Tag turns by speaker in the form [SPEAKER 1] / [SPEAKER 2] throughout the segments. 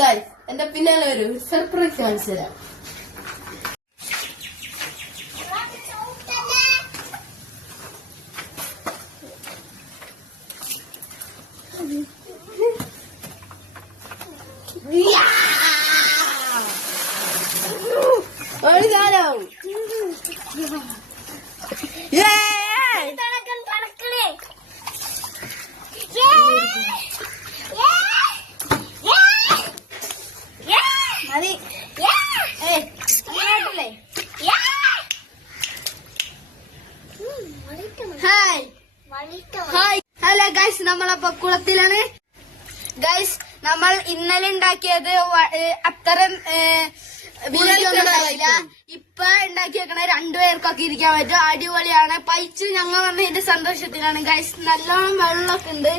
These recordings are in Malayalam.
[SPEAKER 1] ഗായ്സ് എന്റെ പിന്നാലെ ഒരു സർപ്രൈസ് കാണിച്ചു തരാം. ഒരു കാലം
[SPEAKER 2] മതി ഹായ് ഹായ് ഹലോ ഗൈസ് നമ്മളപ്പോ കുളത്തിലാണ്. ഗൈസ് നമ്മൾ ഇന്നലെ ഉണ്ടാക്കിയത് അത്തരം ഉണ്ടാവില്ല ഇപ്പൊ ഉണ്ടാക്കി വെക്കണ രണ്ടുപേർക്കൊക്കെ ഇരിക്കാൻ പറ്റും. അടിപൊളിയാണ്. പൈച്ച് ഞങ്ങൾ വന്നതിന്റെ സന്തോഷത്തിലാണ്. ഗൈസ് നല്ലോണം വെള്ളമൊക്കെ ഉണ്ട്.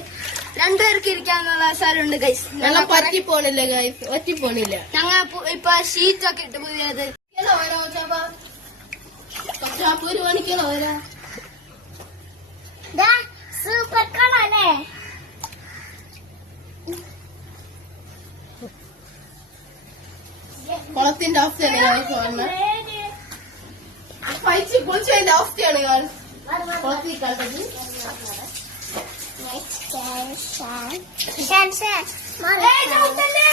[SPEAKER 2] രണ്ടുപേർക്ക് ഇരിക്കാനുള്ള സ്ഥലമുണ്ട് ഗൈസ്
[SPEAKER 1] ഞങ്ങൾ പറ്റിപ്പോണില്ല ഗായ്സ് പറ്റിപ്പോണില്ല.
[SPEAKER 2] ഞങ്ങൾ ഇപ്പൊ ഷീറ്റ് ഒക്കെ ഇട്ട് പുതിയത്.
[SPEAKER 1] കൊച്ചാപ്പ് ഒരു മണിക്കോ വരാ
[SPEAKER 2] സൂപ്പർ കളല്ലേ
[SPEAKER 1] കുളത്തിന്റെ അവസ്ഥയാണ് ഗായ്സ് വന്ന പൈസ കുളിച്ചതിന്റെ അവസ്ഥയാണ് ഗായ്സ് കുളത്തിൽ കണ്ടത്
[SPEAKER 2] പോ പോ